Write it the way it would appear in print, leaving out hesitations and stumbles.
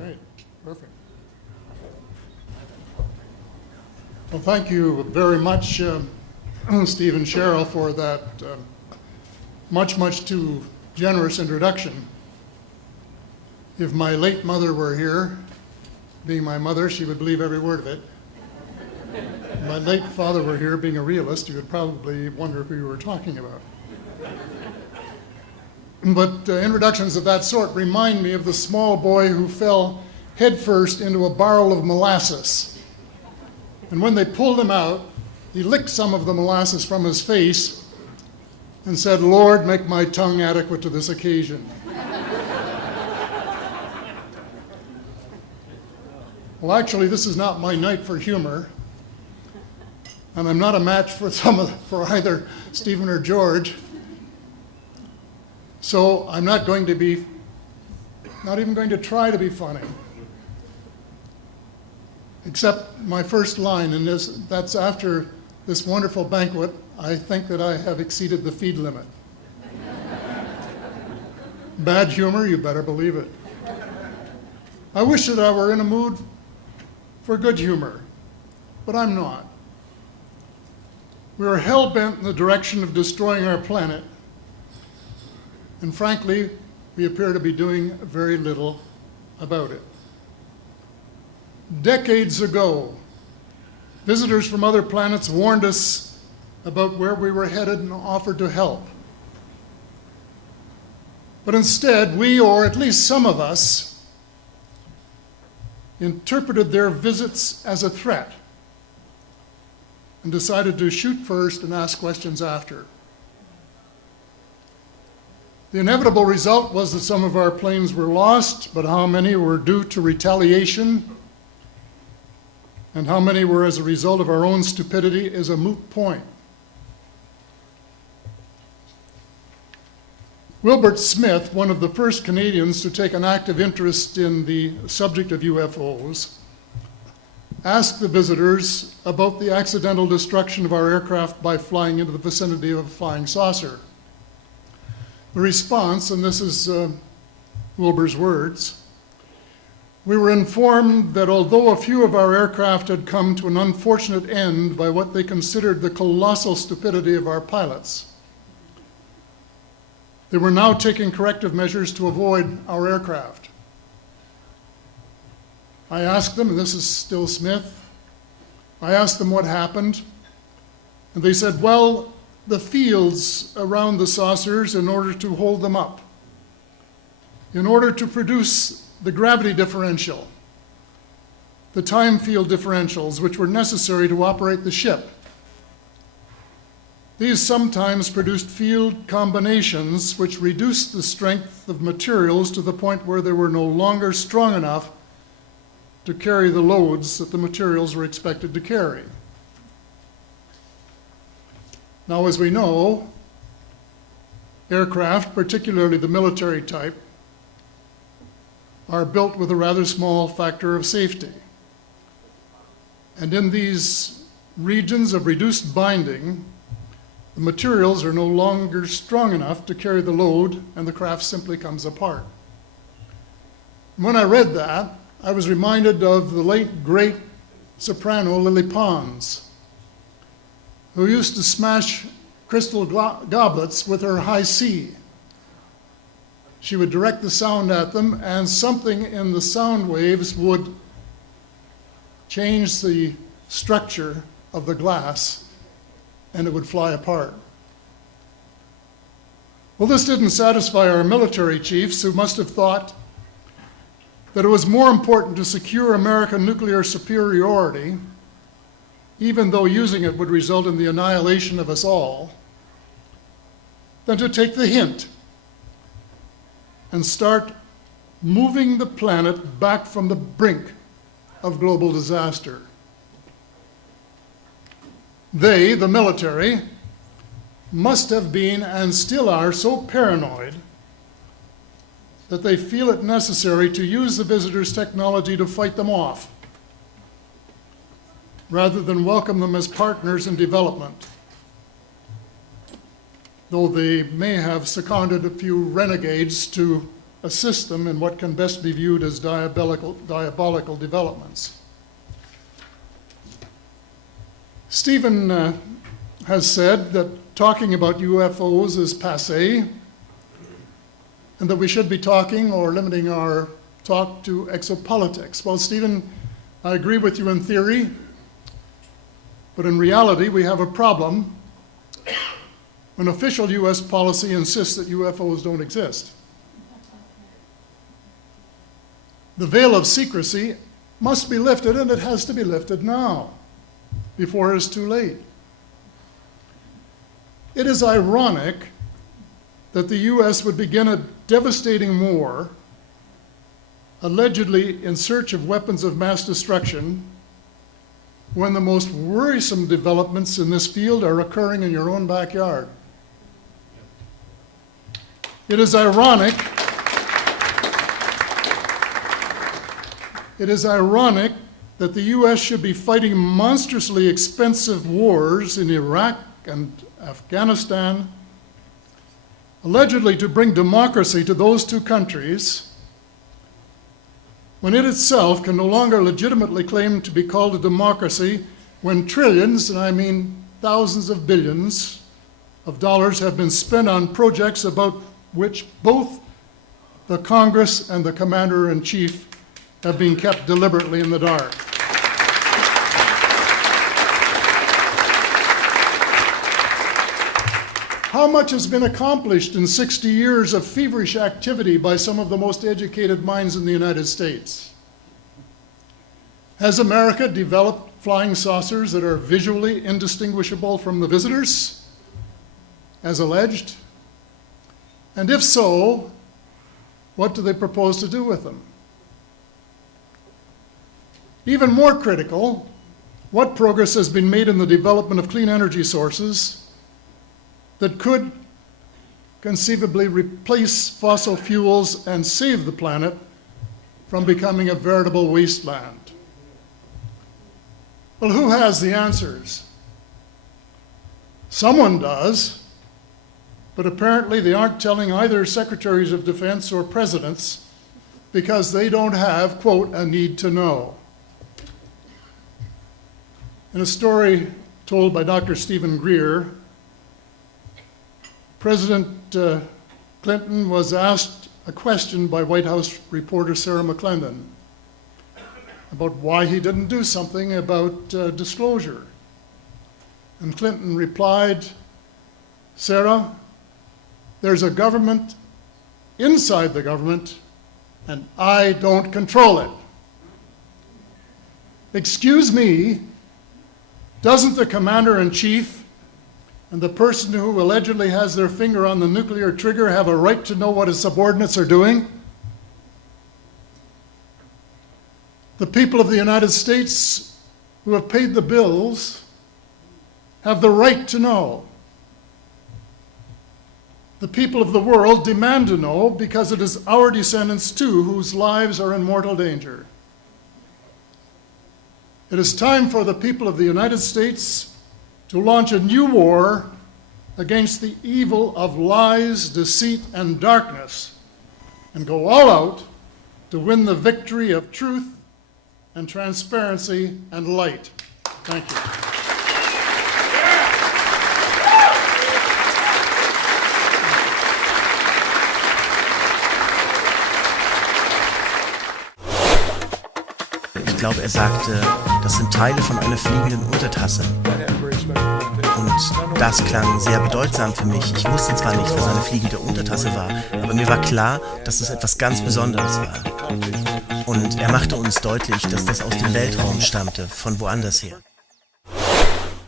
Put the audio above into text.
Great, perfect. Well, thank you very much, Steve and Cheryl, for that much too generous introduction. If my late mother were here, being my mother, she would believe every word of it. If my late father were here, being a realist, he would probably wonder who you were talking about. But introductions of that sort remind me of the small boy who fell headfirst into a barrel of molasses. And when they pulled him out, he licked some of the molasses from his face and said, "Lord, make my tongue adequate to this occasion." Well, actually, this is not my night for humor, and I'm not a match for either Stephen or George. So I'm not even going to try to be funny. Except my first line, and that's after this wonderful banquet, I think that I have exceeded the feed limit. Bad humor, you better believe it. I wish that I were in a mood for good humor, but I'm not. We are hell-bent in the direction of destroying our planet, and frankly, we appear to be doing very little about it. Decades ago, visitors from other planets warned us about where we were headed and offered to help. But instead, we, or at least some of us, interpreted their visits as a threat and decided to shoot first and ask questions after. The inevitable result was that some of our planes were lost, but how many were due to retaliation and how many were as a result of our own stupidity is a moot point. Wilbert Smith, one of the first Canadians to take an active interest in the subject of UFOs, asked the visitors about the accidental destruction of our aircraft by flying into the vicinity of a flying saucer. The response, and this is Wilbur's words, "We were informed that although a few of our aircraft had come to an unfortunate end by what they considered the colossal stupidity of our pilots, they were now taking corrective measures to avoid our aircraft. I asked them," and this is still Smith, I asked them what happened, and they said, "Well, the fields around the saucers in order to hold them up, in order to produce the gravity differential, the time field differentials which were necessary to operate the ship. These sometimes produced field combinations which reduced the strength of materials to the point where they were no longer strong enough to carry the loads that the materials were expected to carry." Now, as we know, aircraft, particularly the military type, are built with a rather small factor of safety. And in these regions of reduced binding, the materials are no longer strong enough to carry the load, and the craft simply comes apart. When I read that, I was reminded of the late, great soprano Lily Pons, who used to smash crystal goblets with her high C. She would direct the sound at them, and something in the sound waves would change the structure of the glass, and it would fly apart. Well, this didn't satisfy our military chiefs, who must have thought that it was more important to secure American nuclear superiority, even though using it would result in the annihilation of us all, than to take the hint and start moving the planet back from the brink of global disaster. They, the military, must have been and still are so paranoid that they feel it necessary to use the visitors' technology to fight them off, rather than welcome them as partners in development, though they may have seconded a few renegades to assist them in what can best be viewed as diabolical developments. Stephen has said that talking about UFOs is passé, and that we should be talking or limiting our talk to exopolitics. Well, Stephen, I agree with you in theory, but in reality we have a problem when official US policy insists that UFOs don't exist. The veil of secrecy must be lifted, and it has to be lifted now, before it is too late. It is ironic that the US would begin a devastating war, allegedly in search of weapons of mass destruction, when the most worrisome developments in this field are occurring in your own backyard. It is ironic that the US should be fighting monstrously expensive wars in Iraq and Afghanistan, allegedly to bring democracy to those two countries, when it itself can no longer legitimately claim to be called a democracy, when trillions, and I mean thousands of billions of dollars, have been spent on projects about which both the Congress and the Commander-in-Chief have been kept deliberately in the dark. How much has been accomplished in 60 years of feverish activity by some of the most educated minds in the United States? Has America developed flying saucers that are visually indistinguishable from the visitors, as alleged? And if so, what do they propose to do with them? Even more critical, what progress has been made in the development of clean energy sources that could conceivably replace fossil fuels and save the planet from becoming a veritable wasteland? Well, who has the answers? Someone does, but apparently they aren't telling either secretaries of defense or presidents because they don't have, quote, a need to know. In a story told by Dr. Stephen Greer, President Clinton was asked a question by White House reporter Sarah McClendon about why he didn't do something about disclosure. And Clinton replied, "Sarah, there's a government inside the government, and I don't control it." Excuse me, doesn't the Commander-in-Chief and the person who allegedly has their finger on the nuclear trigger have a right to know what his subordinates are doing? The people of the United States who have paid the bills have the right to know. The people of the world demand to know because it is our descendants too whose lives are in mortal danger. It is time for the people of the United States to launch a new war against the evil of lies, deceit, and darkness, and go all out to win the victory of truth and transparency and light. Thank you. Ich glaube, er sagte, das sind Teile von einer fliegenden Untertasse. Und das klang sehr bedeutsam für mich. Ich wusste zwar nicht, was eine fliegende Untertasse war, aber mir war klar, dass es etwas ganz Besonderes war. Und er machte uns deutlich, dass das aus dem Weltraum stammte, von woanders her.